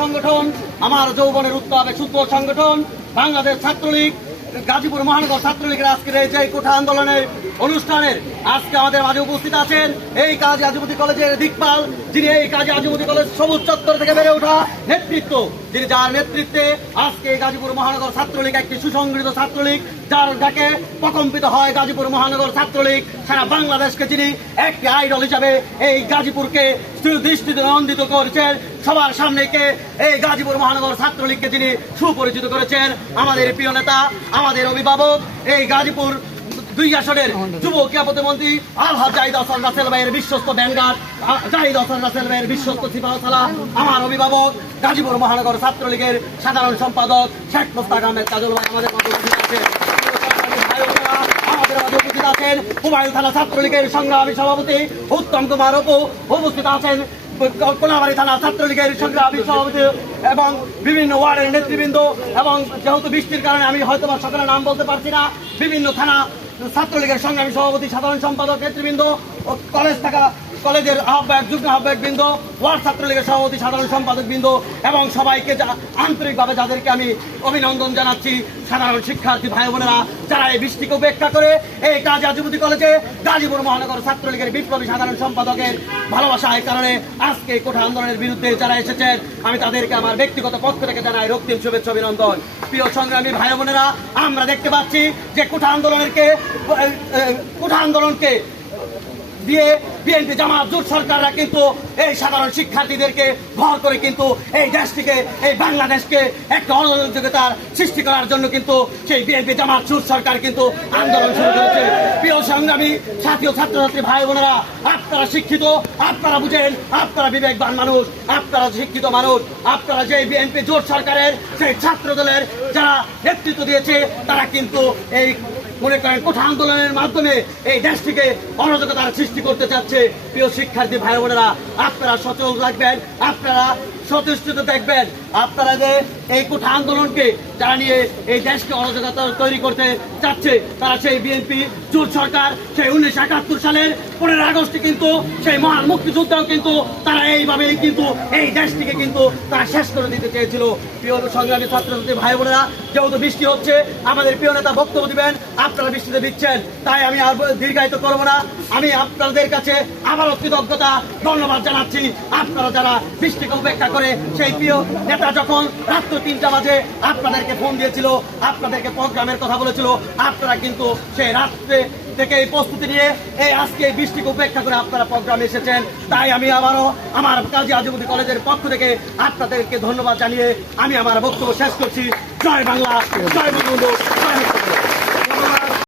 সংগঠন, আমার যৌবনের উত্তাপে সূত্র সংগঠন বাংলাদেশ ছাত্রলীগ, গাজীপুর মহানগর ছাত্রলীগের আজকের এই যে কোঠা আন্দোলনের অনুষ্ঠানের আজকে আমাদের মাঝে উপস্থিত আছেন এই কাজী আজিমুদ্দি কলেজের দিকপাল, যিনি এই কাজী আজিমুদ্দি কলেজ সবুজ চত্বর থেকে বেড়ে ওঠা নেতৃত্ব, যিনি যার নেতৃত্বে আজকে গাজীপুর মহানগর ছাত্রলীগ একটি সুসংগঠিত ছাত্রলীগ, যার ডাকে প্রকম্পিত হয় গাজীপুর মহানগর ছাত্রলীগ। সারা বাংলাদেশকে যিনি একটি আইডল হিসাবে এই গাজীপুরকে দৃষ্টিতে নন্দিত করেছেন, সবার সামনেকে এই গাজীপুর মহানগর ছাত্রলীগকে যিনি সুপরিচিত করেছেন, আমাদের প্রিয় নেতা, আমাদের অভিভাবক, এই গাজীপুর 2 আসনের যুব ক্রীড়া প্রতিমন্ত্রী আলহাজ জাহিদ হাসান রাসেল ভাইয়ের বিশ্বস্ত ব্যাংকার, জাহিদ হাসান রাসেল ভাইয়ের বিশ্বস্ত সিপাহসালা, আমার অভিভাবক গাজীপুর মহানগর ছাত্রলীগের সাধারণ সম্পাদক শেখ মোস্তাক আহমেদ কাজল ভাই আমাদের মাঝে উপস্থিত আছেন। আমাদের মাঝে উপস্থিত আছেন হুমায়ুন থানা ছাত্রলীগের সংগ্রামী সভাপতি উত্তম কুমার অপু, উপস্থিত আছেন কোনাবাড়ি থানা ছাত্রলীগের সংগ্রামী সভাপতি এবং বিভিন্ন ওয়ার্ডের নেতৃবৃন্দ, এবং যেহেতু বৃষ্টির কারণে আমি হয়তো সকলে নাম বলতে পারছি না, বিভিন্ন থানা ছাত্রলীগের সংগ্রামী সভাপতি, সাধারণ সম্পাদক, নেতৃবৃন্দ, কলেজের আহ্বায়ক, যুগ্ম আহ্বায়ক বৃন্দ, ওয়ার্ড ছাত্রলীগের সভাপতি, সাধারণ সম্পাদক বৃন্দ এবং সবাইকে আন্তরিকভাবে যাদেরকে আমি অভিনন্দন জানাচ্ছি, সাধারণ শিক্ষার্থী ভাই বোনেরা যারা এই বৃষ্টিকে উপেক্ষা করে এই কাজী আজিমুদ্দি কলেজে গাজীপুর মহানগর ছাত্রলীগের বিপ্লবী সাধারণ সম্পাদকের ভালোবাসার কারণে আজকে কোঠা আন্দোলনের বিরুদ্ধে যারা এসেছেন, আমি তাদেরকে আমার ব্যক্তিগত পক্ষ থেকে জানাই রক্তিম শুভেচ্ছা অভিনন্দন। প্রিয় সংগ্রামী ভাই বোনেরা, আমরা দেখতে পাচ্ছি যে কোঠা আন্দোলনকে দিয়ে বিএনপি জামাত জোট সরকাররা কিন্তু এই সাধারণ শিক্ষার্থীদেরকে ভর করে কিন্তু এই দেশটিকে, এই বাংলাদেশকে একটা অরাজকতার সৃষ্টি করার জন্য কিন্তু সেই বিএনপি জামাত জোট সরকার কিন্তু আন্দোলন শুরু করেছে। প্রিয় সংগ্রামী সাথী ও ছাত্রছাত্রী ভাই বোনেরা, আপনারা শিক্ষিত, আপনারা বুঝেন, আপনারা বিবেকবান মানুষ, আপনারা শিক্ষিত মানুষ, আপনারা যে বিএনপি জোট সরকারের সেই ছাত্র দলের যারা নেতৃত্ব দিয়েছে তারা কিন্তু এই মনে করেন কোঠা আন্দোলনের মাধ্যমে এই দেশটিকে অরাজকতার সৃষ্টি করতে চাচ্ছে। প্রিয় শিক্ষার্থী ভাই বোনেরা, আপনারা সচল রাখবেন, আপনারা সচেষ্ট দেখবেন, আপনারা যে এই কোঠা আন্দোলনকে যারা নিয়ে এই দেশকে অরাজকতা তৈরি করতে চাচ্ছে, তারা সেই বিএনপি জোট সরকার সেই 1971 সালের 15 আগস্টে কিন্তু সেই মহান মুক্তিযুদ্ধেও কিন্তু তারা এইভাবেই কিন্তু এই দেশটিকে কিন্তু তারা শেষ করে দিতে চেয়েছিল। প্রিয় সংগ্রামী ছাত্রছাত্রী ভাই বোনেরা, যেহেতু বৃষ্টি হচ্ছে, আমাদের প্রিয় নেতা বক্তব্য দিবেন, আপনারা বৃষ্টিতে দিচ্ছেন, তাই আমি আর দীর্ঘায়িত করবো না। আমি আপনাদের কাছে আবারও কৃতজ্ঞতা ধন্যবাদ জানাচ্ছি। আপনারা যারা বৃষ্টিকে উপেক্ষা করে সেই প্রিয় নেতা যখন রাত্র 3টা বাজে আপনাদেরকে ফোন দিয়েছিল, আপনাদেরকে প্রোগ্রামের কথা বলেছিল, আপনারা কিন্তু সেই রাত্রে থেকে এই প্রস্তুতি নিয়ে এই আজকে বৃষ্টিকে উপেক্ষা করে আপনারা প্রোগ্রামে এসেছেন। তাই আমি আবারও আমার কাজী আজিমুদ্দি কলেজের পক্ষ থেকে আপনাদেরকে ধন্যবাদ জানিয়ে আমি আমার বক্তব্য শেষ করছি। জয় বাংলা, জয় বঙ্গবন্ধু, জয়